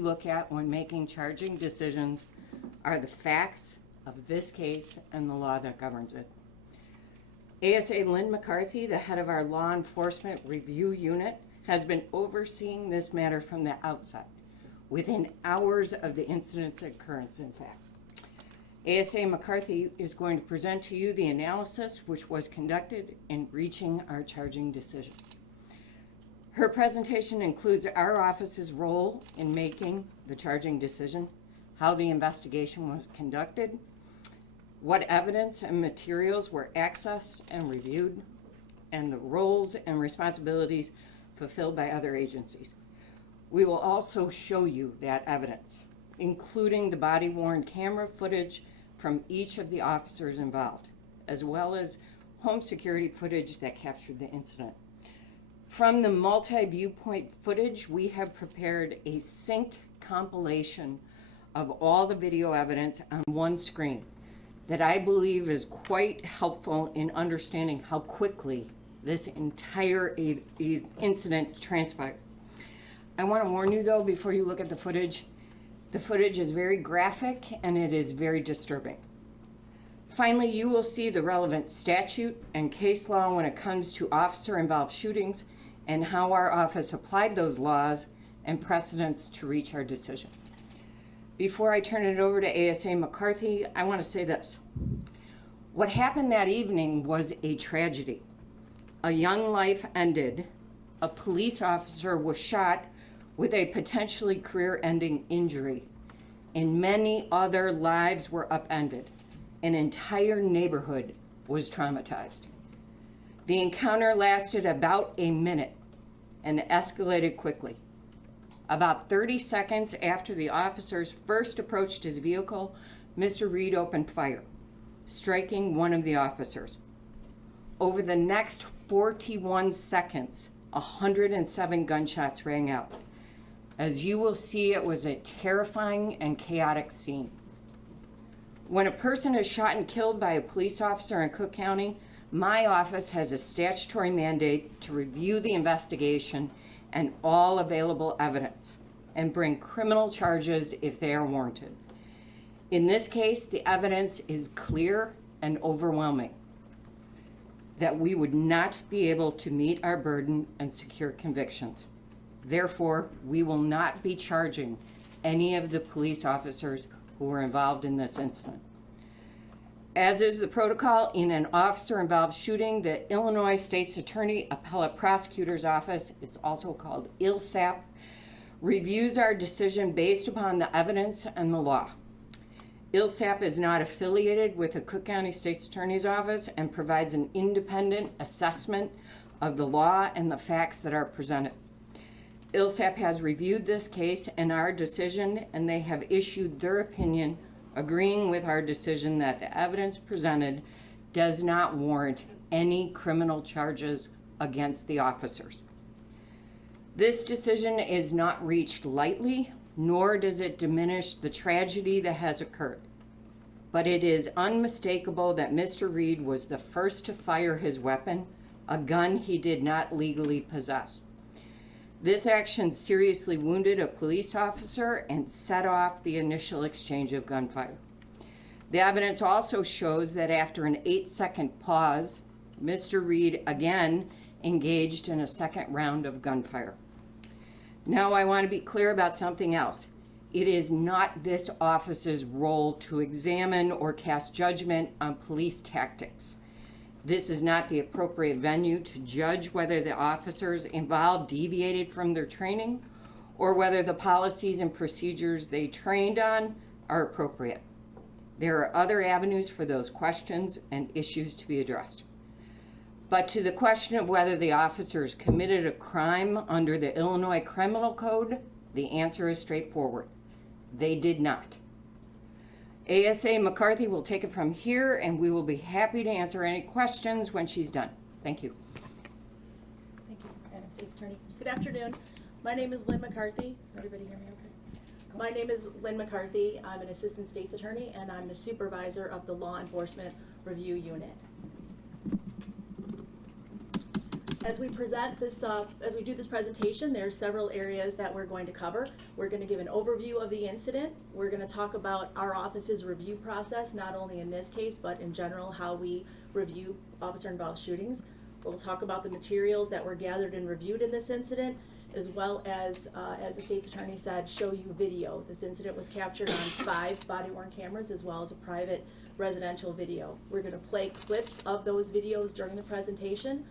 look at when making charging decisions are the facts of this case and the law that governs it. ASA Lynn McCarthy, the head of our Law Enforcement Review Unit, has been overseeing this matter from the outset, within hours of the incident's occurrence, in fact. ASA McCarthy is going to present to you the analysis which was conducted in reaching our charging decision. Her presentation includes our office's role in making the charging decision, how the investigation was conducted, what evidence and materials were accessed and reviewed, and the roles and responsibilities fulfilled by other agencies. We will also show you that evidence, including the body-worn camera footage from each of the officers involved, as well as home security footage that captured the incident. From the multi-viewpoint footage, we have prepared a synced compilation of all the video evidence on one screen that I believe is quite helpful in understanding how quickly this entire incident transpired. I want to warn you, though, before you look at the footage is very graphic and it is very disturbing. Finally, you will see the relevant statute and case law when it comes to officer-involved shootings and how our office applied those laws and precedents to reach our decision. Before I turn it over to ASA McCarthy, I want to say this. What happened that evening was a tragedy. A young life ended. A police officer was shot with a potentially career-ending injury, and many other lives were upended. An entire neighborhood was traumatized. The encounter lasted about a minute and escalated quickly. About 30 seconds after the officers first approached his vehicle, Mr. Reed opened fire, striking one of the officers. Over the next 41 seconds, 107 gunshots rang out. As you will see, it was a terrifying and chaotic scene. When a person is shot and killed by a police officer in Cook County, my office has a statutory mandate to review the investigation and all available evidence and bring criminal charges if they are warranted. In this case, the evidence is clear and overwhelming that we would not be able to meet our burden and secure convictions. Therefore, we will not be charging any of the police officers who were involved in this incident. As is the protocol in an officer-involved shooting, the Illinois State's Attorney Appellate Prosecutor's Office, it's also called ILSAP, reviews our decision based upon the evidence and the law. ILSAP is not affiliated with the Cook County State's Attorney's Office and provides an independent assessment of the law and the facts that are presented. ILSAP has reviewed this case and our decision, and they have issued their opinion agreeing with our decision that the evidence presented does not warrant any criminal charges against the officers. This decision is not reached lightly, nor does it diminish the tragedy that has occurred. But it is unmistakable that Mr. Reed was the first to fire his weapon, a gun he did not legally possess. This action seriously wounded a police officer and set off the initial exchange of gunfire. The evidence also shows that after an 8-second pause, Mr. Reed again engaged in a second round of gunfire. Now I want to be clear about something else. It is not this office's role to examine or cast judgment on police tactics. This is not the appropriate venue to judge whether the officers involved deviated from their training or whether the policies and procedures they trained on are appropriate. There are other avenues for those questions and issues to be addressed. But to the question of whether the officers committed a crime under the Illinois Criminal Code, the answer is straightforward. They did not. ASA McCarthy will take it from here, and we will be happy to answer any questions when she's done. Thank you. Thank you, Madam State's Attorney. Good afternoon. My name is Lynn McCarthy. Everybody hear me okay? My name is Lynn McCarthy. I'm an Assistant State's Attorney, and I'm the supervisor of the Law Enforcement Review Unit. As we present this, as we do this presentation, there are several areas that we're going to cover. We're going to give an overview of the incident. We're going to talk about our office's review process, not only in this case, but in general, how we review officer-involved shootings. We'll talk about the materials that were gathered and reviewed in this incident, as well as the state's attorney said, show you video. This incident was captured on 5 body-worn cameras, as well as a private residential video. We're going to play clips of those videos during the presentation.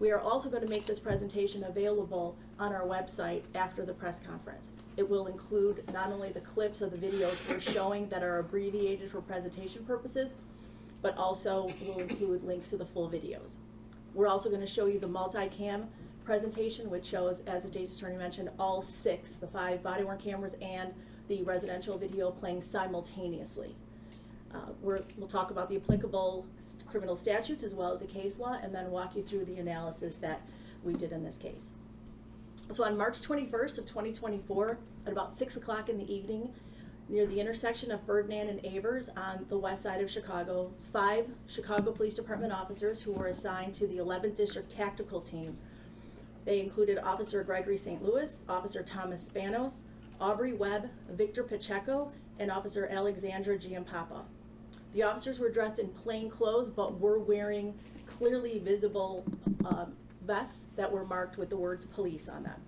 We are also going to make this presentation available on our website after the press conference. It will include not only the clips of the videos we're showing that are abbreviated for presentation purposes, but also will include links to the full videos. We're also going to show you the multi-cam presentation, which shows, as the state's attorney mentioned, all 6, the 5 body-worn cameras and the residential video playing simultaneously. We'll talk about the applicable criminal statutes as well as the case law, and then walk you through the analysis that we did in this case. So on March 21st of 2024, at about 6 o'clock in the evening, near the intersection of Ferdinand and Avers on the west side of Chicago, 5 Chicago Police Department officers who were assigned to the 11th District Tactical Team. They included Officer Gregory St. Louis, Officer Thomas Spanos, Aubrey Webb, Victor Pacheco, and Officer Alexandra Giampapa. The officers were dressed in plain clothes, but were wearing clearly visible vests that were marked with the words police on them.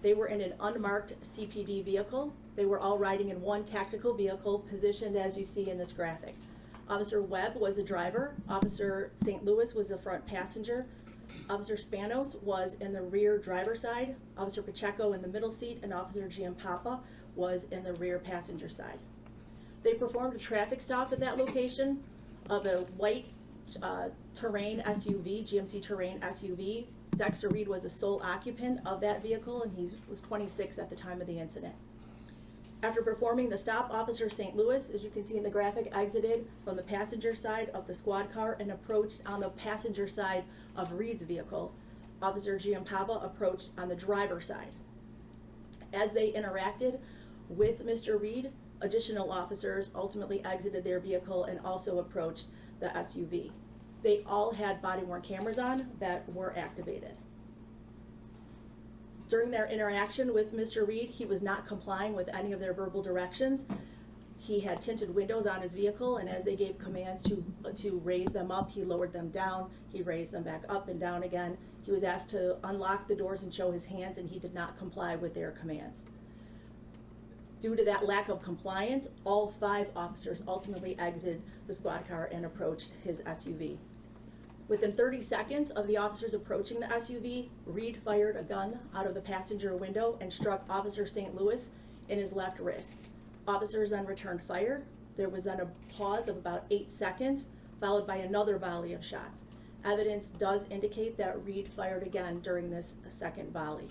They were in an unmarked CPD vehicle. They were all riding in one tactical vehicle positioned as you see in this graphic. Officer Webb was the driver. Officer St. Louis was the front passenger. Officer Spanos was in the rear driver's side. Officer Pacheco in the middle seat, and Officer Giampapa was in the rear passenger side. They performed a traffic stop at that location of a white Terrain SUV, GMC Terrain SUV. Dexter Reed was the sole occupant of that vehicle, and he was 26 at the time of the incident. After performing the stop, Officer St. Louis, as you can see in the graphic, exited from the passenger side of the squad car and approached on the passenger side of Reed's vehicle. Officer Giampapa approached on the driver's side. As they interacted with Mr. Reed, additional officers ultimately exited their vehicle and also approached the SUV. They all had body-worn cameras on that were activated. During their interaction with Mr. Reed, he was not complying with any of their verbal directions. He had tinted windows on his vehicle, and as they gave commands to raise them up, he lowered them down. He raised them back up and down again. He was asked to unlock the doors and show his hands, and he did not comply with their commands. Due to that lack of compliance, all 5 officers ultimately exited the squad car and approached his SUV. Within 30 seconds of the officers approaching the SUV, Reed fired a gun out of the passenger window and struck Officer St. Louis in his left wrist. Officers then returned fire. There was then a pause of about 8 seconds, followed by another volley of shots. Evidence does indicate that Reed fired again during this second volley.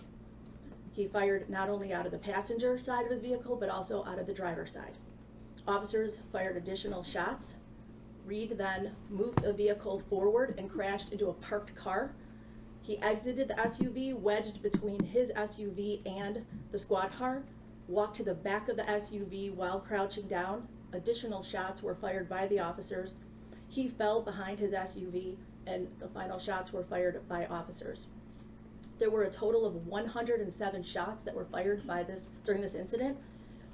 He fired not only out of the passenger side of his vehicle, but also out of the driver's side. Officers fired additional shots. Reed then moved the vehicle forward and crashed into a parked car. He exited the SUV, wedged between his SUV and the squad car, walked to the back of the SUV while crouching down. Additional shots were fired by the officers. He fell behind his SUV, and the final shots were fired by officers. There were a total of 107 shots that were fired during this incident.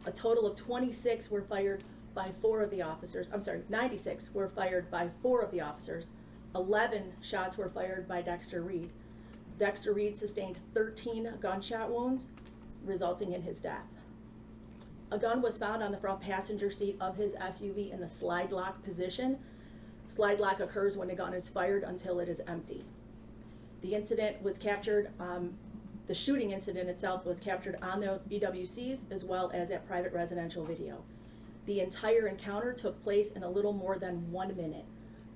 A total of 26 were fired by 4 of the officers. 96 were fired by 4 of the officers. 11 shots were fired by Dexter Reed. Dexter Reed sustained 13 gunshot wounds, resulting in his death. A gun was found on the front passenger seat of his SUV in the slide lock position. Slide lock occurs when a gun is fired until it is empty. The incident was captured, the shooting incident itself was captured on the BWCs as well as at private residential video. The entire encounter took place in a little more than 1 minute.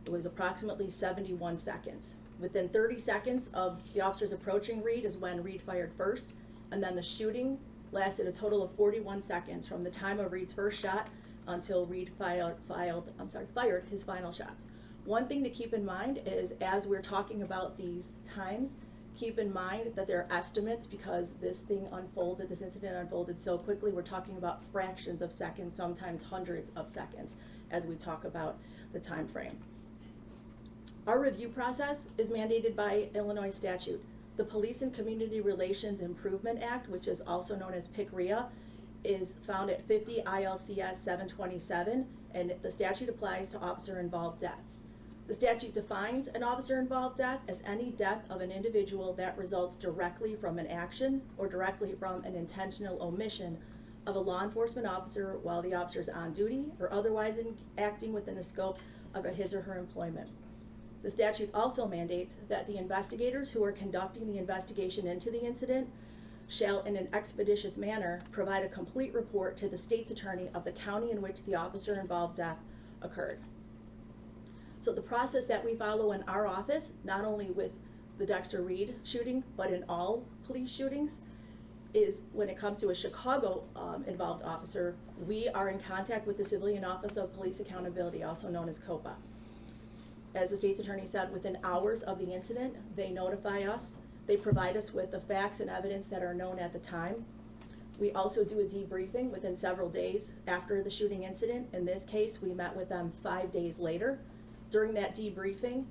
It was approximately 71 seconds. Within 30 seconds of the officers approaching Reed is when Reed fired first, and then the shooting lasted a total of 41 seconds from the time of Reed's first shot until Reed fired his final shots. One thing to keep in mind is, as we're talking about these times, keep in mind that there are estimates because this incident unfolded so quickly. We're talking about fractions of seconds, sometimes hundreds of seconds, as we talk about the time frame. Our review process is mandated by Illinois statute. The Police and Community Relations Improvement Act, which is also known as PCRIA, is found at 50 ILCS 727, and the statute applies to officer-involved deaths. The statute defines an officer-involved death as any death of an individual that results directly from an action or directly from an intentional omission of a law enforcement officer while the officer is on duty or otherwise acting within the scope of his or her employment. The statute also mandates that the investigators who are conducting the investigation into the incident shall, in an expeditious manner, provide a complete report to the state's attorney of the county in which the officer-involved death occurred. So the process that we follow in our office, not only with the Dexter Reed shooting, but in all police shootings, is when it comes to a Chicago involved officer, we are in contact with the Civilian Office of Police Accountability, also known as COPA. As the state's attorney said, within hours of the incident, they notify us. They provide us with the facts and evidence that are known at the time. We also do a debriefing within several days after the shooting incident. In this case, we met with them 5 days later. During that debriefing,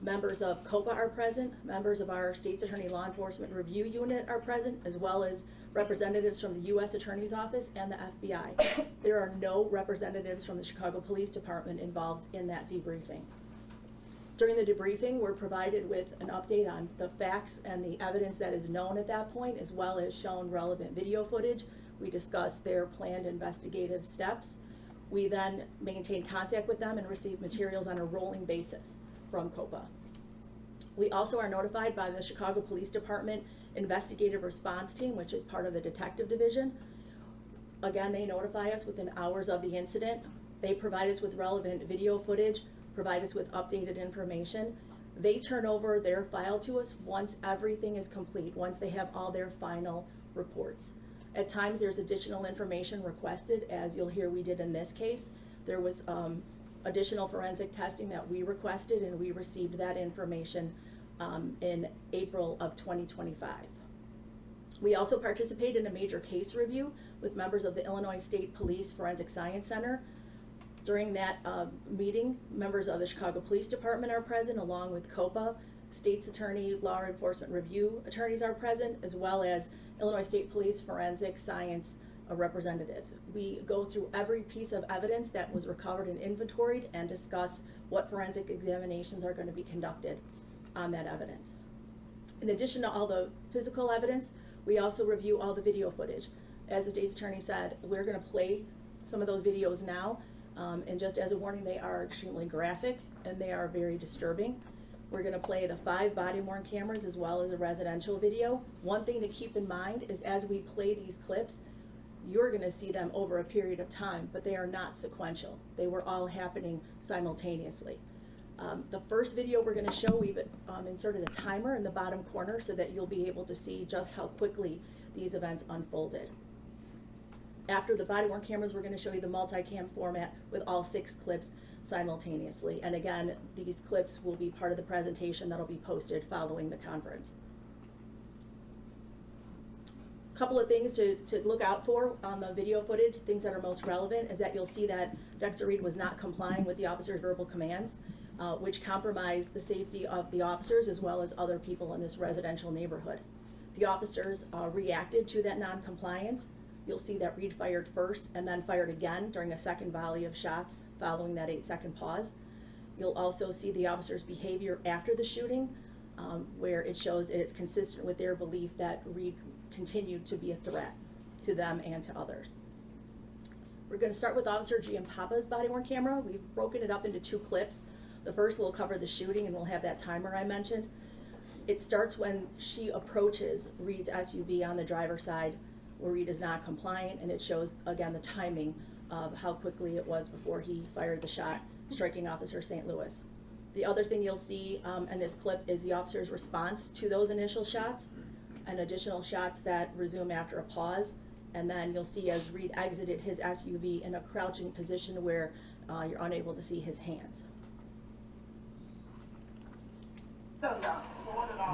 members of COPA are present, members of our State's Attorney Law Enforcement Review Unit are present, as well as representatives from the U.S. Attorney's Office and the FBI. There are no representatives from the Chicago Police Department involved in that debriefing. During the debriefing, we're provided with an update on the facts and the evidence that is known at that point, as well as shown relevant video footage. We discuss their planned investigative steps. We then maintain contact with them and receive materials on a rolling basis from COPA. We also are notified by the Chicago Police Department Investigative Response Team, which is part of the Detective Division. Again, they notify us within hours of the incident. They provide us with relevant video footage, provide us with updated information. They turn over their file to us once everything is complete, once they have all their final reports. At times there's additional information requested, as you'll hear we did in this case. There was additional forensic testing that we requested, and we received that information in April of 2025. We also participate in a major case review with members of the Illinois State Police Forensic Science Center. During that meeting, members of the Chicago Police Department are present, along with COPA. State's Attorney, Law Enforcement Review attorneys are present, as well as Illinois State Police Forensic Science representatives. We go through every piece of evidence that was recovered and inventoried and discuss what forensic examinations are going to be conducted on that evidence. In addition to all the physical evidence, we also review all the video footage. As the state's attorney said, we're going to play some of those videos now, and just as a warning, they are extremely graphic and they are very disturbing. We're going to play the 5 body-worn cameras as well as a residential video. One thing to keep in mind is as we play these clips, you're going to see them over a period of time, but they are not sequential. They were all happening simultaneously. The first video we're going to show, we've inserted a timer in the bottom corner so that you'll be able to see just how quickly these events unfolded. After the body-worn cameras, we're going to show you the multicam format with all 6 clips simultaneously. And again, these clips will be part of the presentation that'll be posted following the conference. A couple of things to look out for on the video footage, things that are most relevant, is that you'll see that Dexter Reed was not complying with the officer's verbal commands, which compromised the safety of the officers as well as other people in this residential neighborhood. The officers reacted to that non-compliance. You'll see that Reed fired first and then fired again during a second volley of shots following that 8-second pause. You'll also see the officer's behavior after the shooting, where it shows it's consistent with their belief that Reed continued to be a threat to them and to others. We're going to start with Officer Giampapa's body-worn camera. We've broken it up into 2 clips. The first will cover the shooting, and we'll have that timer I mentioned. It starts when she approaches Reed's SUV on the driver's side, where Reed is not compliant, and it shows, again, the timing of how quickly it was before he fired the shot, striking Officer St. Louis. The other thing you'll see in this clip is the officer's response to those initial shots and additional shots that resume after a pause. And then you'll see as Reed exited his SUV in a crouching position where you're unable to see his hands.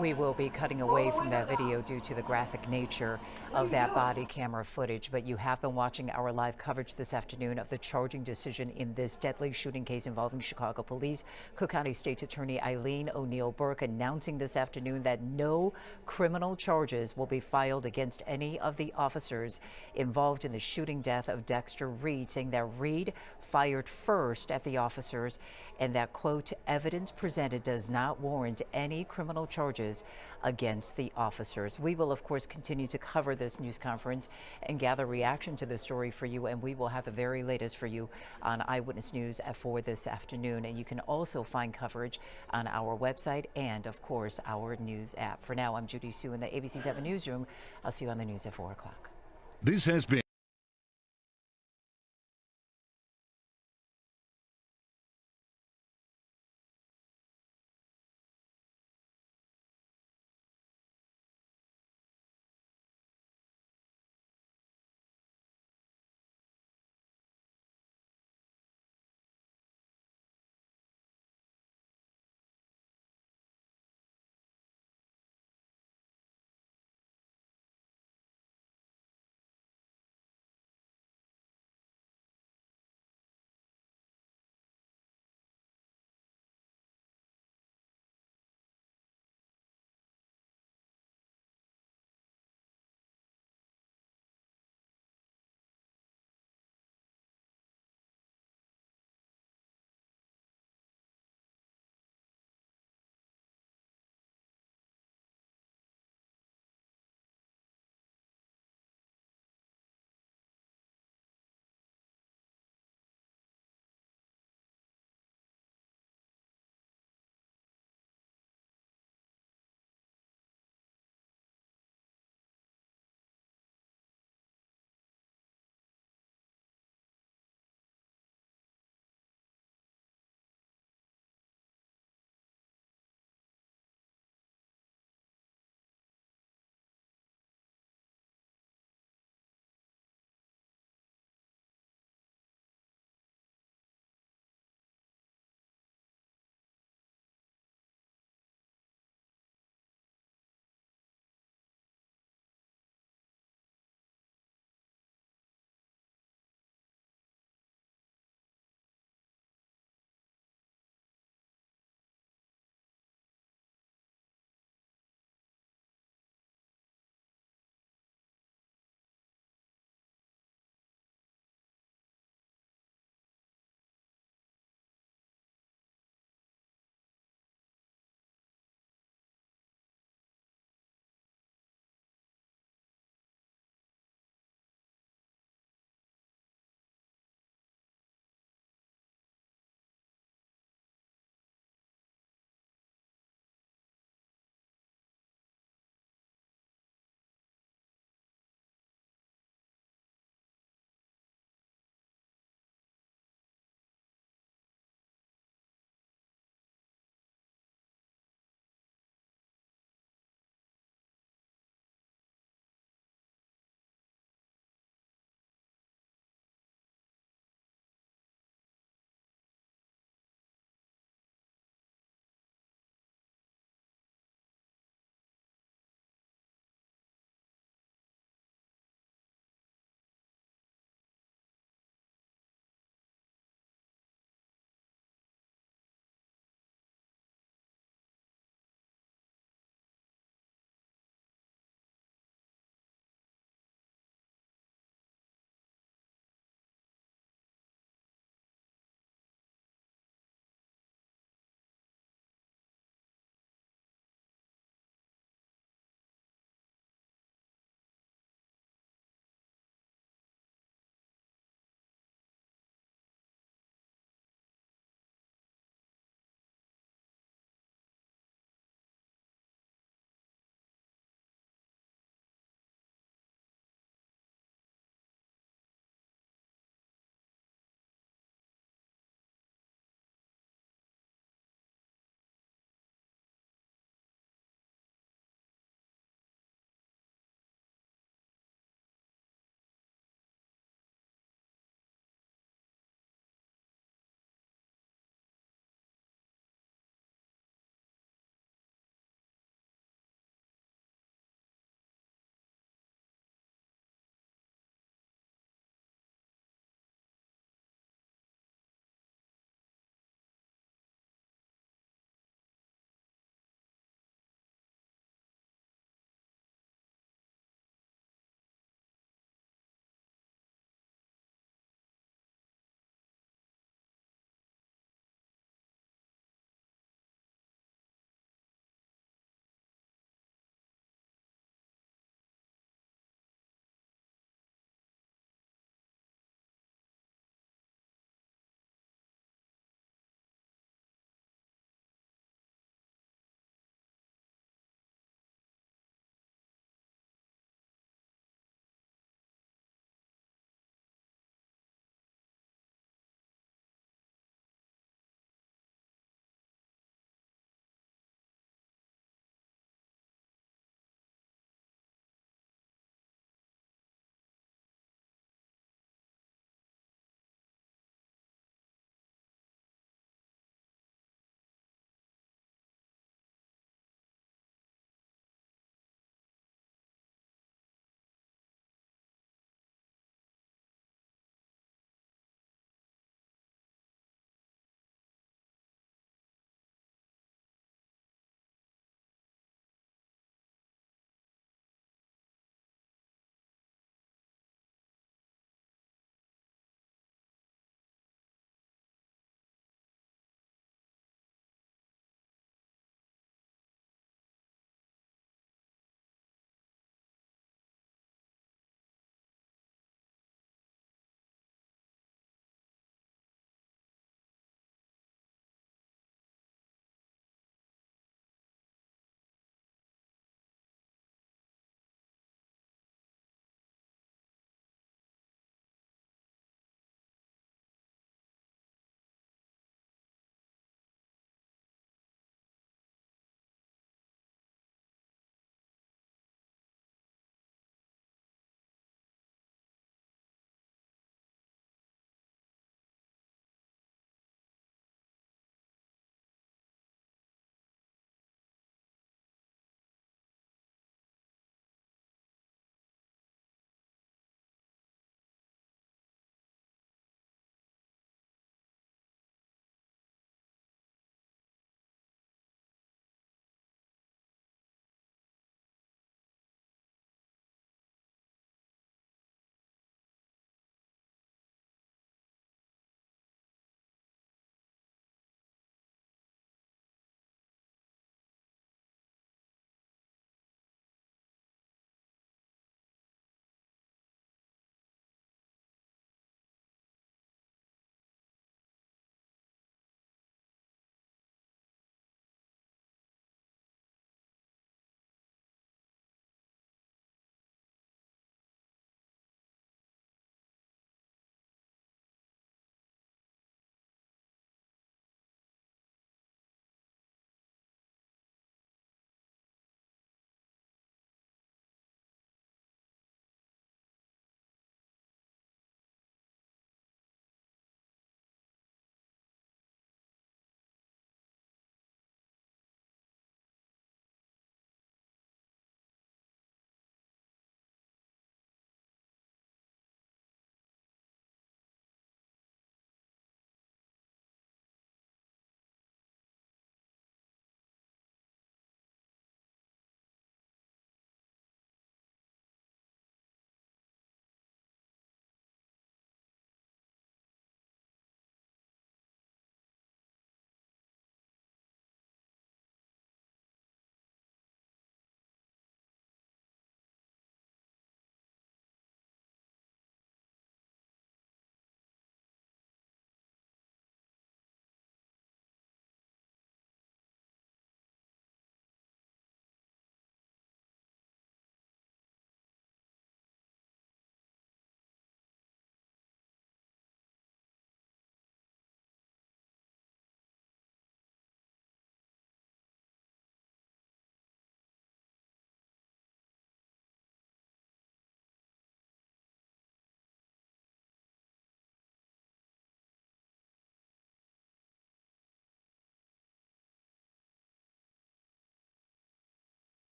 We will be cutting away from that video due to the graphic nature of that body camera footage, but you have been watching our live coverage this afternoon of the charging decision in this deadly shooting case involving Chicago police. Cook County State's Attorney Eileen O'Neill Burke announcing this afternoon that no criminal charges will be filed against any of the officers involved in the shooting death of Dexter Reed, saying that Reed fired first at the officers and that, quote, evidence presented does not warrant any criminal charges against the officers. We will, of course, continue to cover this news conference and gather reaction to the story for you, and we will have the very latest for you on Eyewitness News at 4 this afternoon. And you can also find coverage on our website and, of course, our news app. For now, I'm Judy Sue in the ABC 7 Newsroom. I'll see you on the news at 4 o'clock. This has been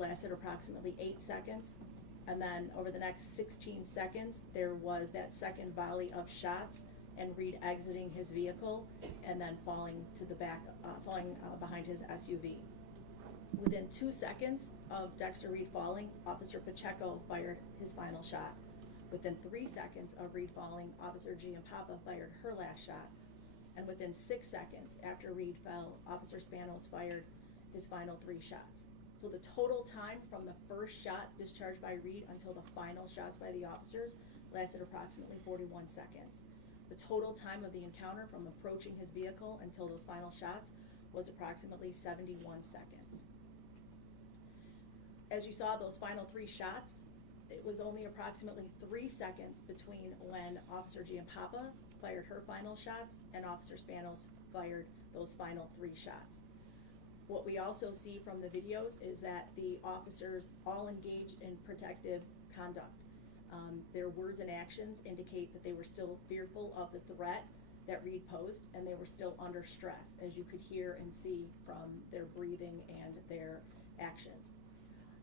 lasted approximately 8 seconds. And then over the next 16 seconds, there was that second volley of shots and Reed exiting his vehicle and then falling to the back, behind his SUV. Within 2 seconds of Dexter Reed falling, Officer Pacheco fired his final shot. Within 3 seconds of Reed falling, Officer Giampapa fired her last shot. And within 6 seconds after Reed fell, Officer Spanos fired his final 3 shots. So the total time from the first shot discharged by Reed until the final shots by the officers lasted approximately 41 seconds. The total time of the encounter from approaching his vehicle until those final shots was approximately 71 seconds. As you saw, those final 3 shots, it was only approximately 3 seconds between when Officer Giampapa fired her final shots and Officer Spanos fired those final 3 shots. What we also see from the videos is that the officers all engaged in protective conduct. Their words and actions indicate that they were still fearful of the threat that Reed posed, and they were still under stress, as you could hear and see from their breathing and their actions.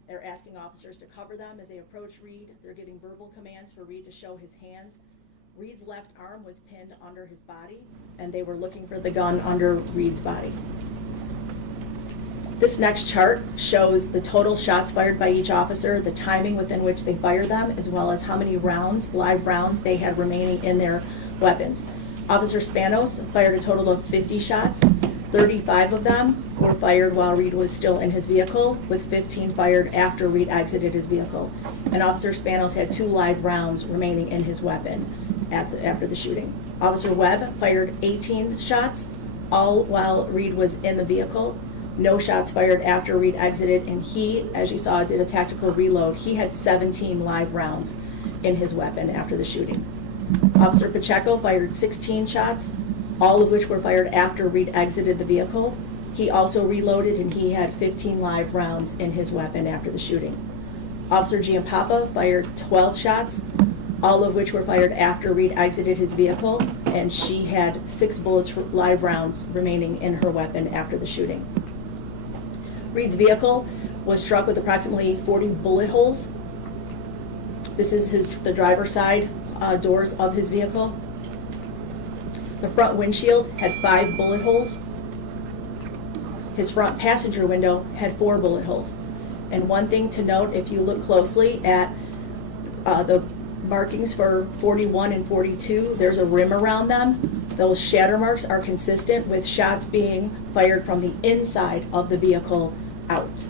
They're asking officers to cover them as they approach Reed. They're giving verbal commands for Reed to show his hands. Reed's left arm was pinned under his body, and they were looking for the gun under Reed's body. This next chart shows the total shots fired by each officer, the timing within which they fired them, as well as how many rounds, live rounds, they had remaining in their weapons. Officer Spanos fired a total of 50 shots. 35 of them were fired while Reed was still in his vehicle, with 15 fired after Reed exited his vehicle. And Officer Spanos had 2 live rounds remaining in his weapon after the shooting. Officer Webb fired 18 shots, all while Reed was in the vehicle. No shots fired after Reed exited, and he, as you saw, did a tactical reload. He had 17 live rounds in his weapon after the shooting. Officer Pacheco fired 16 shots, all of which were fired after Reed exited the vehicle. He also reloaded, and he had 15 live rounds in his weapon after the shooting. Officer Giampapa fired 12 shots, all of which were fired after Reed exited his vehicle, and she had 6 bullets, live rounds, remaining in her weapon after the shooting. Reed's vehicle was struck with approximately 40 bullet holes. This is the driver's side doors of his vehicle. The front windshield had 5 bullet holes. His front passenger window had 4 bullet holes. And one thing to note, if you look closely at the markings for 41 and 42, there's a rim around them. Those shatter marks are consistent with shots being fired from the inside of the vehicle out.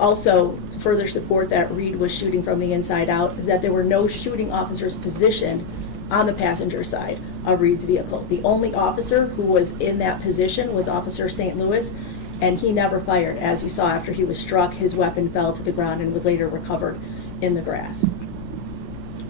Also, to further support that Reed was shooting from the inside out, is that there were no shooting officers positioned on the passenger side of Reed's vehicle. The only officer who was in that position was Officer St. Louis, and he never fired. As you saw, after he was struck, his weapon fell to the ground and was later recovered in the grass.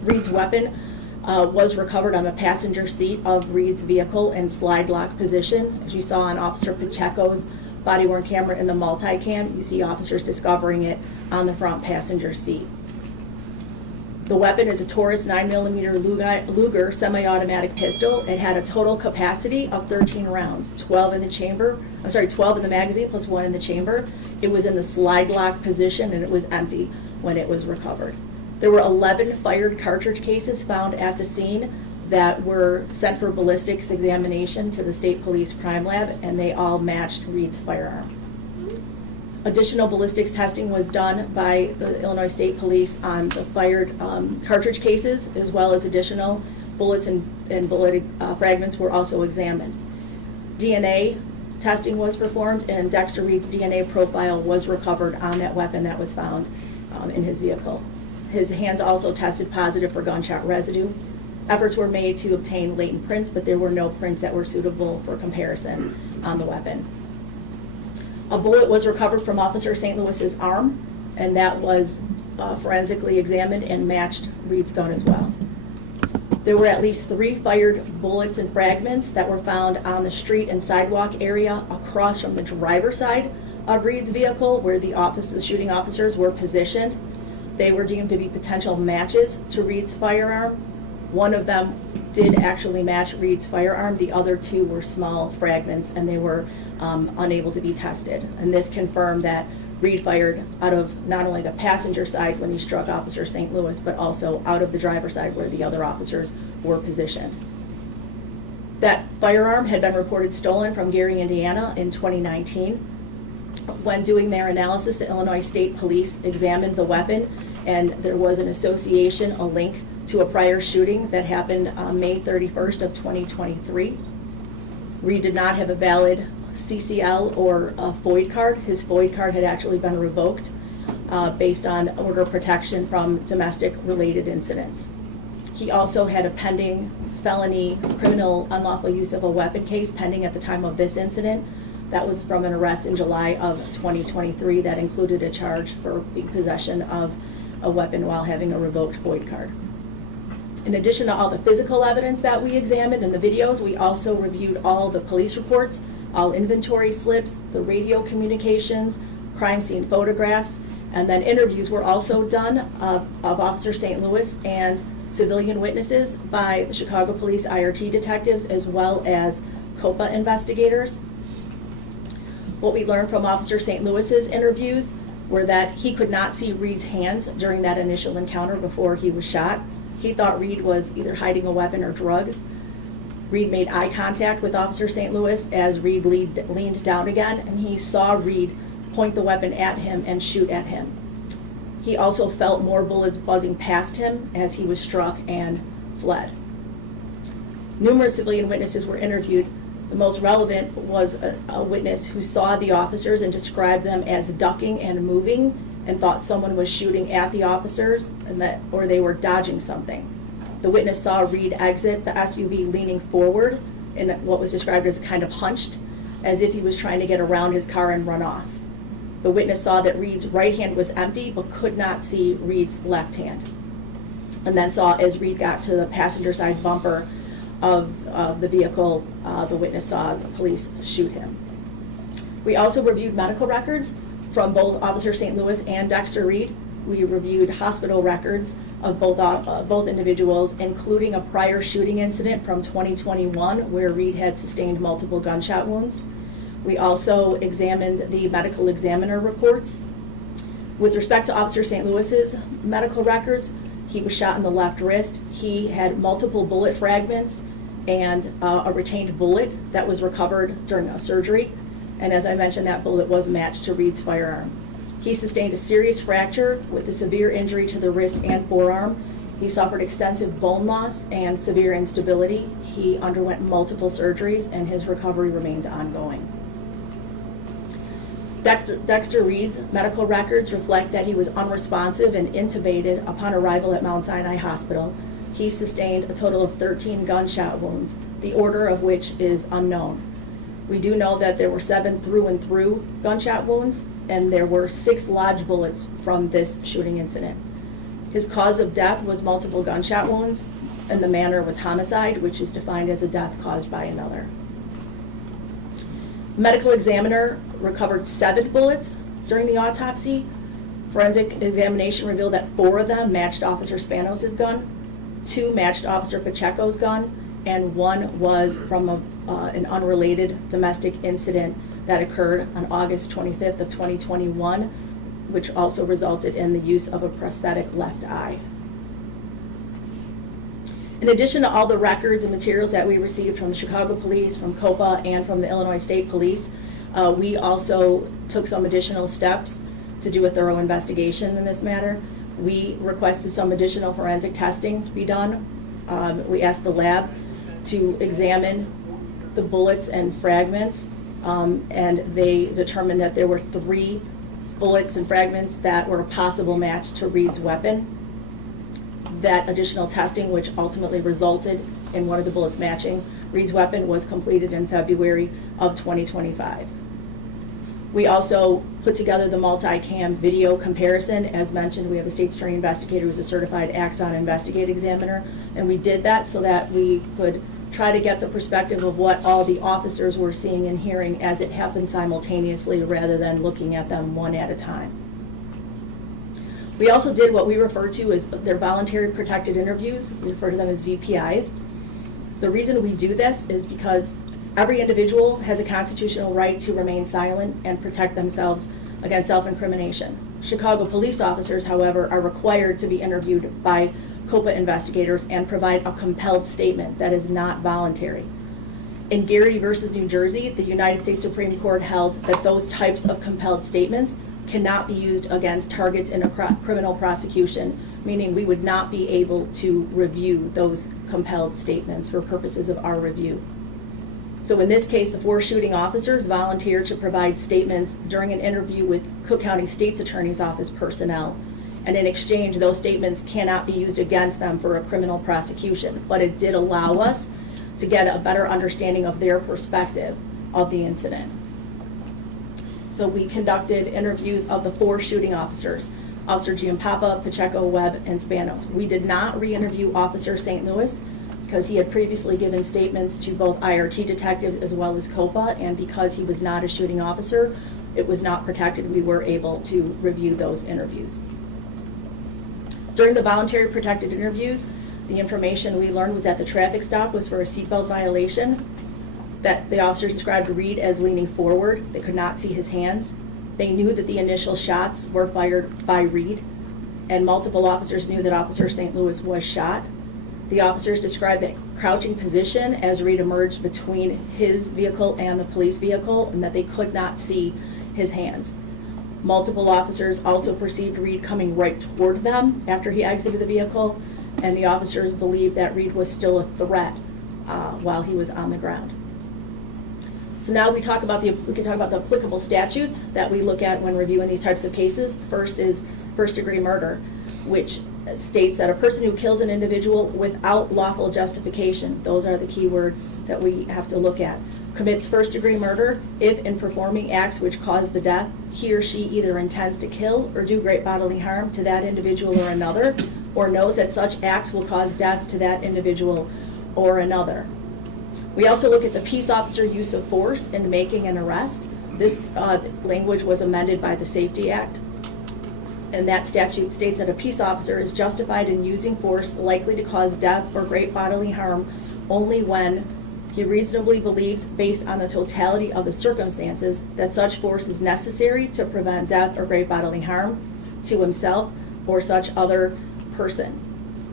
Reed's weapon was recovered on the passenger seat of Reed's vehicle in slide lock position. As you saw on Officer Pacheco's body-worn camera in the multicam, you see officers discovering it on the front passenger seat. The weapon is a Taurus 9mm Luger semi-automatic pistol. It had a total capacity of 13 rounds, 12 in the magazine plus 1 in the chamber. It was in the slide lock position, and it was empty when it was recovered. There were 11 fired cartridge cases found at the scene that were sent for ballistics examination to the State Police Crime Lab, and they all matched Reed's firearm. Additional ballistics testing was done by the Illinois State Police on the fired cartridge cases, as well as additional bullets and bullet fragments were also examined. DNA testing was performed, and Dexter Reed's DNA profile was recovered on that weapon that was found in his vehicle. His hands also tested positive for gunshot residue. Efforts were made to obtain latent prints, but there were no prints that were suitable for comparison on the weapon. A bullet was recovered from Officer St. Louis's arm, and that was forensically examined and matched Reed's gun as well. There were at least 3 fired bullets and fragments that were found on the street and sidewalk area across from the driver's side of Reed's vehicle, where the shooting officers were positioned. They were deemed to be potential matches to Reed's firearm. One of them did actually match Reed's firearm. The other 2 were small fragments, and they were unable to be tested. And this confirmed that Reed fired out of not only the passenger side when he struck Officer St. Louis, but also out of the driver's side where the other officers were positioned. That firearm had been reported stolen from Gary, Indiana in 2019. When doing their analysis, the Illinois State Police examined the weapon, and there was an association, a link to a prior shooting that happened on May 31st of 2023. Reed did not have a valid CCL or a FOID card. His FOID card had actually been revoked based on order of protection from domestic related incidents. He also had a pending felony criminal unlawful use of a weapon case pending at the time of this incident. That was from an arrest in July of 2023 that included a charge for possession of a weapon while having a revoked FOID card. In addition to all the physical evidence that we examined in the videos, we also reviewed all the police reports, all inventory slips, the radio communications, crime scene photographs, and then interviews were also done of Officer St. Louis and civilian witnesses by the Chicago Police IRT detectives as well as COPA investigators. What we learned from Officer St. Louis's interviews were that he could not see Reed's hands during that initial encounter before he was shot. He thought Reed was either hiding a weapon or drugs. Reed made eye contact with Officer St. Louis as Reed leaned down again, and he saw Reed point the weapon at him and shoot at him. He also felt more bullets buzzing past him as he was struck and fled. Numerous civilian witnesses were interviewed. The most relevant was a witness who saw the officers and described them as ducking and moving and thought someone was shooting at the officers or they were dodging something. The witness saw Reed exit the SUV leaning forward in what was described as kind of hunched, as if he was trying to get around his car and run off. The witness saw that Reed's right hand was empty but could not see Reed's left hand. And then saw as Reed got to the passenger side bumper of the vehicle, the witness saw the police shoot him. We also reviewed medical records from both Officer St. Louis and Dexter Reed. We reviewed hospital records of both individuals, including a prior shooting incident from 2021 where Reed had sustained multiple gunshot wounds. We also examined the medical examiner reports. With respect to Officer St. Louis's medical records, he was shot in the left wrist. He had multiple bullet fragments and a retained bullet that was recovered during a surgery. And as I mentioned, that bullet was matched to Reed's firearm. He sustained a serious fracture with a severe injury to the wrist and forearm. He suffered extensive bone loss and severe instability. He underwent multiple surgeries and his recovery remains ongoing. Dexter Reed's medical records reflect that he was unresponsive and intubated upon arrival at Mount Sinai Hospital. He sustained a total of 13 gunshot wounds, the order of which is unknown. We do know that there were 7 through and through gunshot wounds, and there were 6 lodged bullets from this shooting incident. His cause of death was multiple gunshot wounds, and the manner was homicide, which is defined as a death caused by another. Medical examiner recovered 7 bullets during the autopsy. Forensic examination revealed that 4 of them matched Officer Spanos' gun, 2 matched Officer Pacheco's gun, and 1 was from an unrelated domestic incident that occurred on August 25th of 2021, which also resulted in the use of a prosthetic left eye. In addition to all the records and materials that we received from the Chicago Police, from COPA, and from the Illinois State Police, we also took some additional steps to do a thorough investigation in this matter. We requested some additional forensic testing to be done. We asked the lab to examine the bullets and fragments, and they determined that there were 3 bullets and fragments that were a possible match to Reed's weapon. That additional testing, which ultimately resulted in one of the bullets matching Reed's weapon, was completed in February of 2025. We also put together the multi-cam video comparison. As mentioned, we have a state attorney investigator who's a certified Axon investigate examiner, and we did that so that we could try to get the perspective of what all the officers were seeing and hearing as it happened simultaneously rather than looking at them one at a time. We also did what we refer to as their voluntary protected interviews. We refer to them as VPIs. The reason we do this is because every individual has a constitutional right to remain silent and protect themselves against self-incrimination. Chicago police officers, however, are required to be interviewed by COPA investigators and provide a compelled statement that is not voluntary. In Garrity versus New Jersey, the United States Supreme Court held that those types of compelled statements cannot be used against targets in a criminal prosecution, meaning we would not be able to review those compelled statements for purposes of our review. So in this case, the 4 shooting officers volunteered to provide statements during an interview with Cook County State's Attorney's Office personnel. And in exchange, those statements cannot be used against them for a criminal prosecution. But it did allow us to get a better understanding of their perspective of the incident. So we conducted interviews of the 4 shooting officers, Officer Giampapa, Pacheco, Webb, and Spanos. We did not re-interview Officer St. Louis because he had previously given statements to both IRT detectives as well as COPA, and because he was not a shooting officer, it was not protected. We were able to review those interviews. During the voluntary protected interviews, the information we learned was that the traffic stop was for a seatbelt violation, that the officers described Reed as leaning forward. They could not see his hands. They knew that the initial shots were fired by Reed, and multiple officers knew that Officer St. Louis was shot. The officers described that crouching position as Reed emerged between his vehicle and the police vehicle, and that they could not see his hands. Multiple officers also perceived Reed coming right toward them after he exited the vehicle, and the officers believed that Reed was still a threat while he was on the ground. So now we can talk about the applicable statutes that we look at when reviewing these types of cases. First is first-degree murder, which states that a person who kills an individual without lawful justification, those are the key words that we have to look at, commits first-degree murder if in performing acts which cause the death, he or she either intends to kill or do great bodily harm to that individual or another, or knows that such acts will cause death to that individual or another. We also look at the peace officer use of force in making an arrest. This language was amended by the Safety Act, and that statute states that a peace officer is justified in using force likely to cause death or great bodily harm only when he reasonably believes, based on the totality of the circumstances, that such force is necessary to prevent death or great bodily harm to himself or such other person.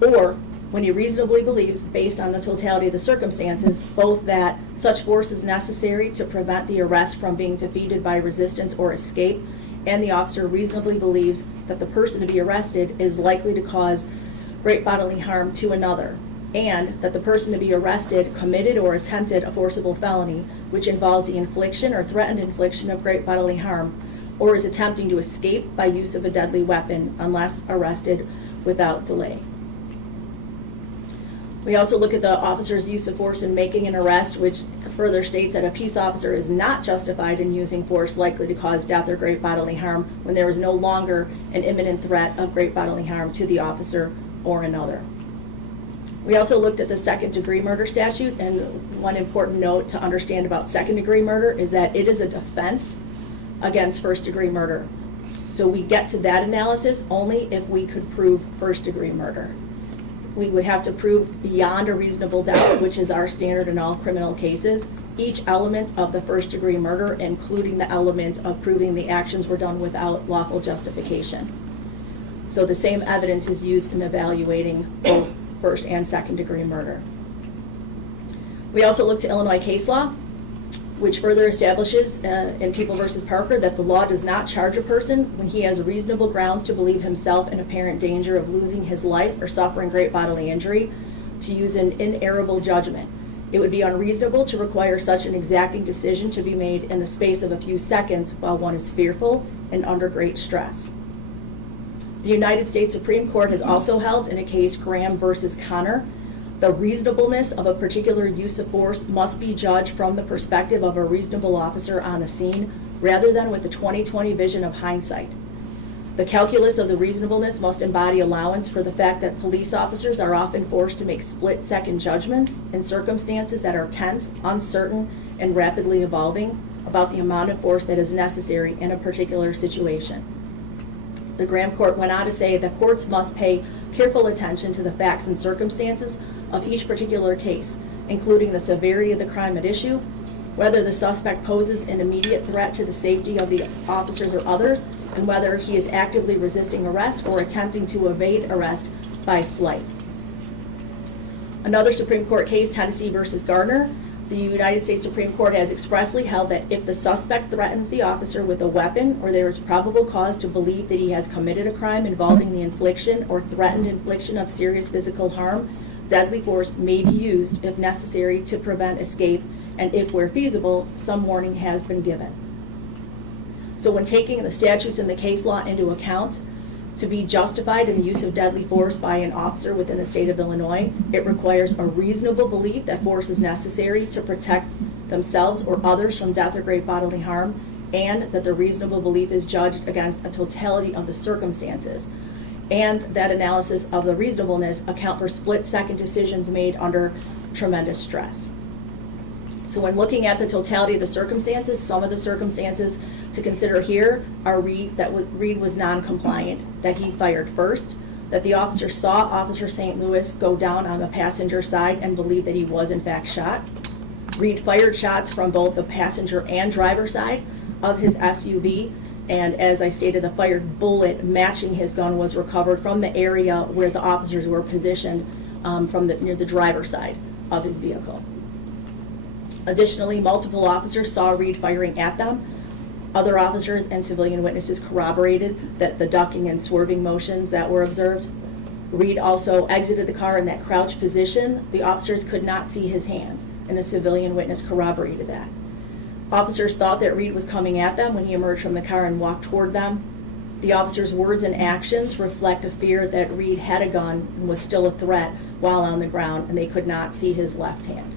Or when he reasonably believes, based on the totality of the circumstances, both that such force is necessary to prevent the arrest from being defeated by resistance or escape, and the officer reasonably believes that the person to be arrested is likely to cause great bodily harm to another, and that the person to be arrested committed or attempted a forcible felony, which involves the infliction or threatened infliction of great bodily harm, or is attempting to escape by use of a deadly weapon unless arrested without delay. We also look at the officer's use of force in making an arrest, which further states that a peace officer is not justified in using force likely to cause death or great bodily harm when there is no longer an imminent threat of great bodily harm to the officer or another. We also looked at the second-degree murder statute, and one important note to understand about second-degree murder is that it is a defense against first-degree murder. So we get to that analysis only if we could prove first-degree murder. We would have to prove beyond a reasonable doubt, which is our standard in all criminal cases, each element of the first-degree murder, including the element of proving the actions were done without lawful justification. So the same evidence is used in evaluating both first and second-degree murder. We also look to Illinois case law, which further establishes in People v. Parker that the law does not charge a person when he has reasonable grounds to believe himself in apparent danger of losing his life or suffering great bodily injury to use an inerrable judgment. It would be unreasonable to require such an exacting decision to be made in the space of a few seconds while one is fearful and under great stress. The United States Supreme Court has also held in a case, Graham v. Connor, the reasonableness of a particular use of force must be judged from the perspective of a reasonable officer on the scene rather than with the 20/20 vision of hindsight. The calculus of the reasonableness must embody allowance for the fact that police officers are often forced to make split-second judgments in circumstances that are tense, uncertain, and rapidly evolving about the amount of force that is necessary in a particular situation. The Graham court went on to say that courts must pay careful attention to the facts and circumstances of each particular case, including the severity of the crime at issue, whether the suspect poses an immediate threat to the safety of the officers or others, and whether he is actively resisting arrest or attempting to evade arrest by flight. Another Supreme Court case, Tennessee versus Gardner, the United States Supreme Court has expressly held that if the suspect threatens the officer with a weapon or there is probable cause to believe that he has committed a crime involving the infliction or threatened infliction of serious physical harm, deadly force may be used if necessary to prevent escape, and if where feasible, some warning has been given. So when taking the statutes and the case law into account, to be justified in the use of deadly force by an officer within the state of Illinois, it requires a reasonable belief that force is necessary to protect themselves or others from death or great bodily harm, and that the reasonable belief is judged against a totality of the circumstances, and that analysis of the reasonableness account for split-second decisions made under tremendous stress. So when looking at the totality of the circumstances, some of the circumstances to consider here are Reed was non-compliant, that he fired first, that the officer saw Officer St. Louis go down on the passenger side and believed that he was in fact shot. Reed fired shots from both the passenger and driver side of his SUV, and as I stated, the fired bullet matching his gun was recovered from the area where the officers were positioned near the driver's side of his vehicle. Additionally, multiple officers saw Reed firing at them. Other officers and civilian witnesses corroborated that the ducking and swerving motions that were observed. Reed also exited the car in that crouched position. The officers could not see his hands, and a civilian witness corroborated that. Officers thought that Reed was coming at them when he emerged from the car and walked toward them. The officers' words and actions reflect a fear that Reed had a gun and was still a threat while on the ground, and they could not see his left hand.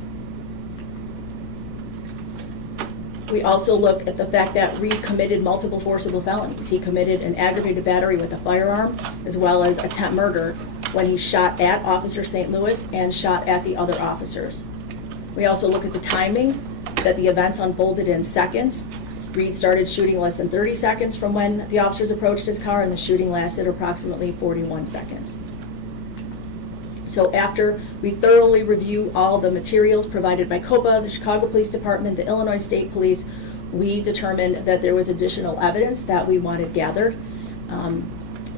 We also look at the fact that Reed committed multiple forcible felonies. He committed an aggravated battery with a firearm, as well as attempt murder when he shot at Officer St. Louis and shot at the other officers. We also look at the timing, that the events unfolded in seconds. Reed started shooting less than 30 seconds from when the officers approached his car, and the shooting lasted approximately 41 seconds. So after we thoroughly review all the materials provided by COPA, the Chicago Police Department, the Illinois State Police, we determined that there was additional evidence that we wanted gathered.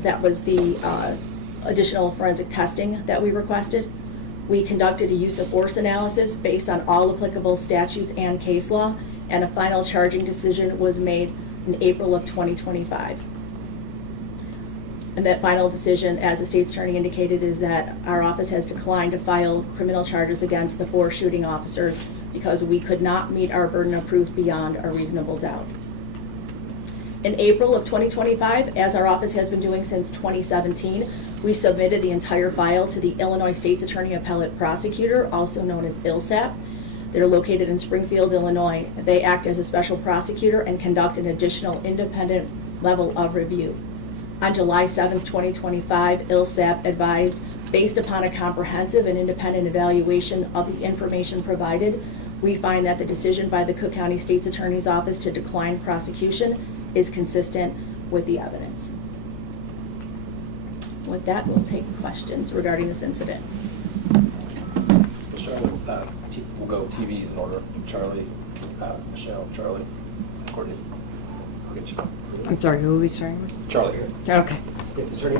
That was the additional forensic testing that we requested. We conducted a use of force analysis based on all applicable statutes and case law, and a final charging decision was made in April of 2025. And that final decision, as the state's attorney indicated, is that our office has declined to file criminal charges against the 4 shooting officers because we could not meet our burden of proof beyond a reasonable doubt. In April of 2025, as our office has been doing since 2017, we submitted the entire file to the Illinois State's Attorney Appellate Prosecutor, also known as ILSAP. They're located in Springfield, Illinois. They act as a special prosecutor and conduct an additional independent level of review. On July 7th, 2025, ILSAP advised, based upon a comprehensive and independent evaluation of the information provided, we find that the decision by the Cook County State's Attorney's Office to decline prosecution is consistent with the evidence. With that, we'll take questions regarding this incident. We'll go TVs in order. Charlie, Michelle, Charlie, Courtney. I'll get you. I'm sorry, who are we starting with? Charlie. Okay. State's Attorney.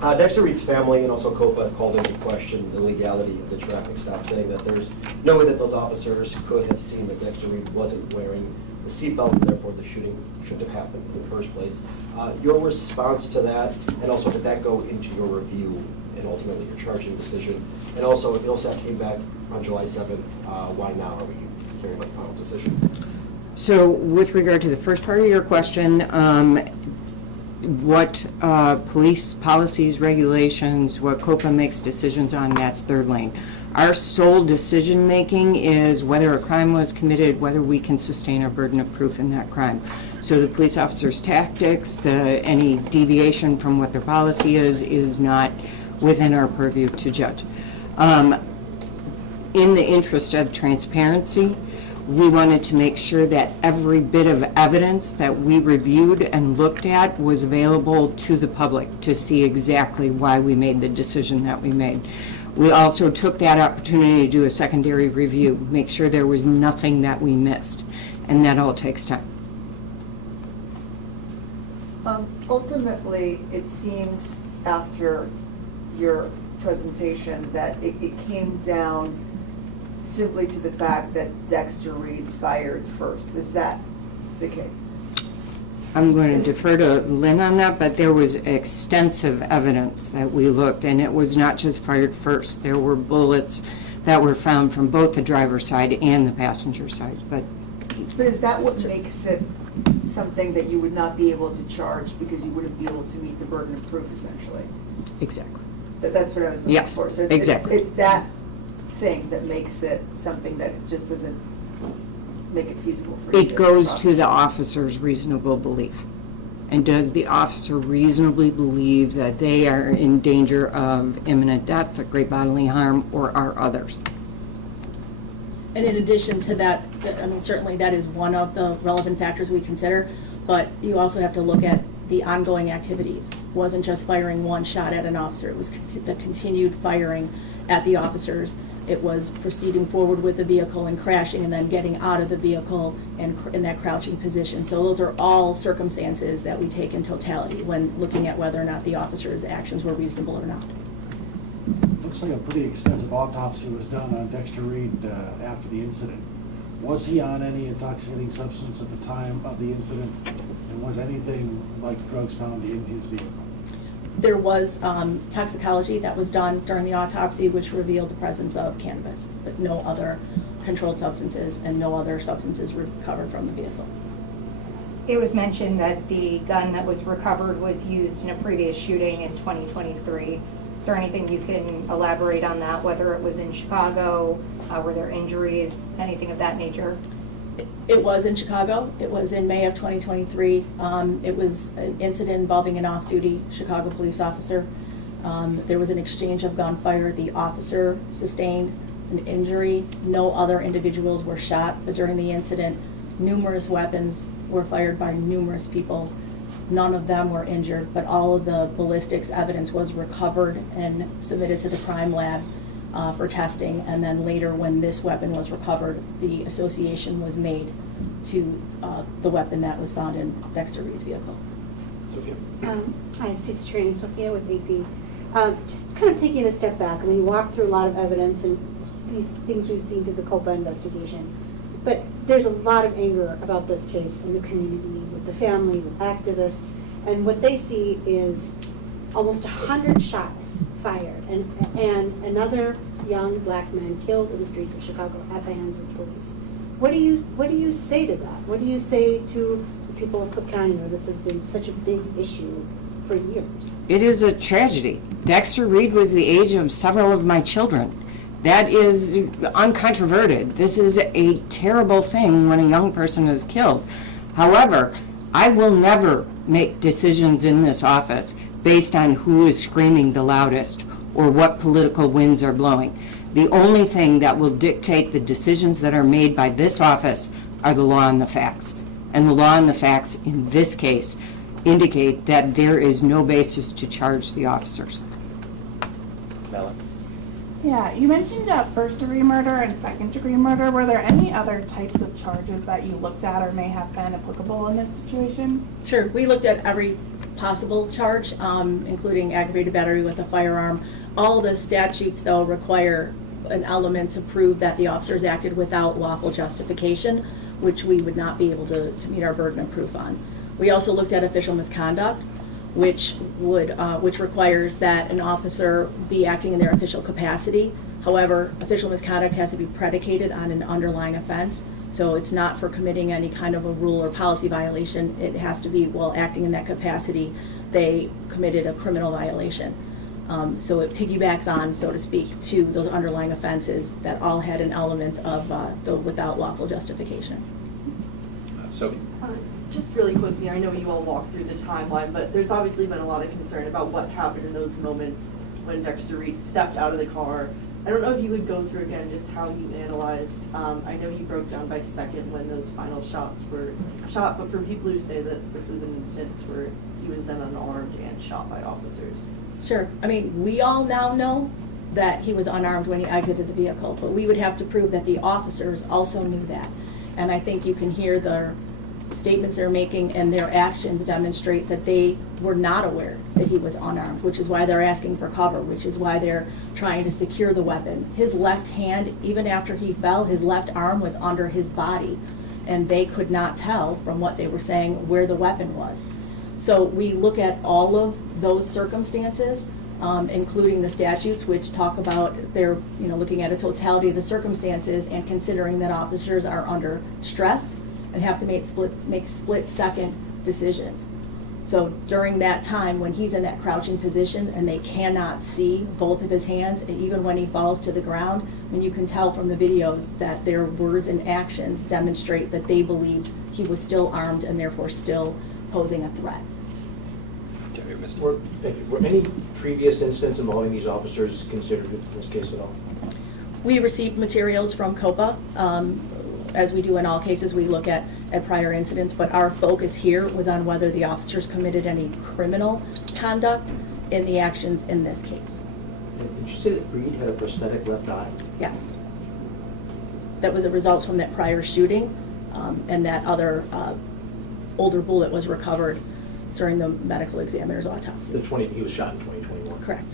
Dexter Reed's family and also COPA called into question the legality of the traffic stop, saying that there's no way that those officers could have seen that Dexter Reed wasn't wearing the seatbelt, and therefore the shooting shouldn't have happened in the first place. Your response to that, and also did that go into your review and ultimately your charging decision? And also, if ILSAP came back on July 7th, why now are we hearing about the final decision? So with regard to the first part of your question, what police policies, regulations, what COPA makes decisions on, that's their lane. Our sole decision-making is whether a crime was committed, whether we can sustain our burden of proof in that crime. So the police officer's tactics, any deviation from what their policy is not within our purview to judge. In the interest of transparency, we wanted to make sure that every bit of evidence that we reviewed and looked at was available to the public to see exactly why we made the decision that we made. We also took that opportunity to do a secondary review, make sure there was nothing that we missed, and that all takes time. Ultimately, it seems after your presentation that it came down simply to the fact that Dexter Reed fired first. Is that the case? I'm going to defer to Lynn on that, but there was extensive evidence that we looked, and it was not just fired first. There were bullets that were found from both the driver's side and the passenger side, but is that what makes it something that you would not be able to charge because you wouldn't be able to meet the burden of proof, essentially? exactly. That's what I was looking Yes, for. So exactly. It's that thing that makes it something that just doesn't make it feasible for you. It goes to the officer's reasonable belief. And does the officer reasonably believe that they are in danger of imminent death, of great bodily harm, or are others? And in addition to that, I mean, certainly that is one of the relevant factors we consider, but you also have to look at the ongoing activities. It wasn't just firing one shot at an officer, it was the continued firing at the officers. It was proceeding forward with the vehicle and crashing and then getting out of the vehicle and in that crouching position. So those are all circumstances that we take in totality when looking at whether or not the officer's actions were reasonable or not. Looks like a pretty extensive autopsy was done on Dexter Reed after the incident. Was he on any intoxicating substance at the time of the incident? And was anything like drugs found in his vehicle? There was toxicology that was done during the autopsy, which revealed the presence of cannabis, but no other controlled substances and no other substances recovered from the vehicle. It was mentioned that the gun that was recovered was used in a previous shooting in 2023. Is there anything you can elaborate on that, whether it was in Chicago, were there injuries, anything of that nature? It was in Chicago. It was in May of 2023. It was an incident involving an off-duty Chicago police officer. There was an exchange of gunfire. The officer sustained an injury. No other individuals were shot, but during the incident, numerous weapons were fired by numerous people. None of them were injured, but all of the ballistics evidence was recovered and submitted to the crime lab for testing, and then later when this weapon was recovered, the association was made to the weapon that was found in Dexter Reed's vehicle. Sophia? Hi, State's Attorney Sophia with AP. Just kind of taking a step back, I mean, you walked through a lot of evidence and these things we've seen through the COPA investigation, but there's a lot of anger about this case in the community, with the family, with activists, and what they see is almost 100 shots fired and another young black man killed in the streets of Chicago at the hands of police. What do you say to that? What do you say to the people of Cook County where this has been such a big issue for years? It is a tragedy. Dexter Reed was the age of several of my children. That is uncontroverted. This is a terrible thing when a young person is killed. However, I will never make decisions in this office based on who is screaming the loudest or what political winds are blowing. The only thing that will dictate the decisions that are made by this office are the law and the facts. And the law and the facts in this case indicate that there is no basis to charge the officers. Malin? Yeah, you mentioned first-degree murder and second-degree murder. Were there any other types of charges that you looked at or may have been applicable in this situation? Sure, we looked at every possible charge, including aggravated battery with a firearm. All the statutes, though, require an element to prove that the officers acted without lawful justification, which we would not be able to meet our burden of proof on. We also looked at official misconduct, which requires that an officer be acting in their official capacity. However, official misconduct has to be predicated on an underlying offense. So it's not for committing any kind of a rule or policy violation. It has to be while acting in that capacity, they committed a criminal violation. So it piggybacks on, so to speak, to those underlying offenses that all had an element of the without lawful justification. Sophie? Just really quickly, I know you all walked through the timeline, but there's obviously been a lot of concern about what happened in those moments when Dexter Reed stepped out of the car. I don't know if you would go through again just how you analyzed. I know you broke down by second when those final shots were shot, but for people who say that this was an instance where he was then unarmed and shot by officers. Sure. I mean, we all now know that he was unarmed when he exited the vehicle, but we would have to prove that the officers also knew that. And I think you can hear their statements they're making and their actions demonstrate that they were not aware that he was unarmed, which is why they're asking for cover, which is why they're trying to secure the weapon. His left hand, even after he fell, his left arm was under his body, and they could not tell from what they were saying where the weapon was. So we look at all of those circumstances, including the statutes, which talk about their, looking at a totality of the circumstances and considering that officers are under stress and have to make split-second decisions. So during that time, when he's in that crouching position and they cannot see both of his hands, and even when he falls to the ground, you can tell from the videos that their words and actions demonstrate that they believed he was still armed and therefore still posing a threat. Were any previous incidents involving these officers considered in this case at all? We received materials from COPA. As we do in all cases, we look at prior incidents, but our focus here was on whether the officers committed any criminal conduct in the actions in this case. And did you say that Reed had a prosthetic left eye? Yes. That was a result from that prior shooting, and that other older bullet was recovered during the medical examiner's autopsy. He was shot in 2021. Correct.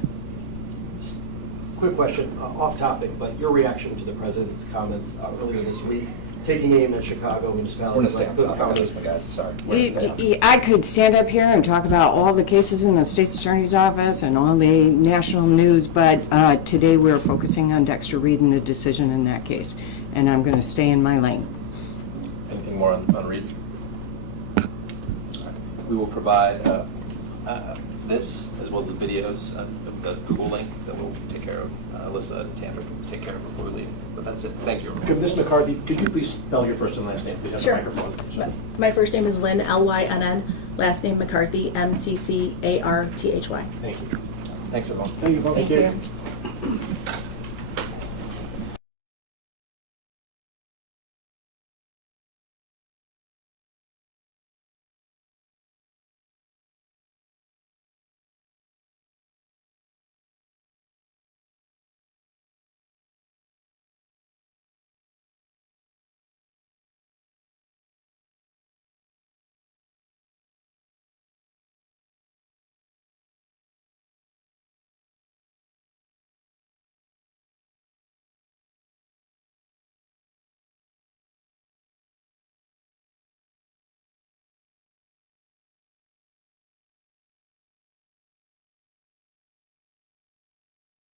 Quick question, off topic, but your reaction to the president's comments earlier this week, taking aim at Chicago municipality. We're gonna stay on top of this, my guys, sorry. We're gonna stay on top. I could stand up here and talk about all the cases in the state's attorney's office and all the national news, but today we're focusing on Dexter Reed and the decision in that case, and I'm going to stay in my lane. Anything more on Reed? All right. We will provide this as well as the videos of the Google link that will take care of. Alyssa and Tamara will take care of before we leave. But that's it. Thank you. Ms. McCarthy, could you please spell your first and last name, please, on the Sure. microphone? So- My first name is Lynn, Lynn, last name McCarthy, McCarthy. Thank you. Thanks, everyone. Thank you, folks. Thank you.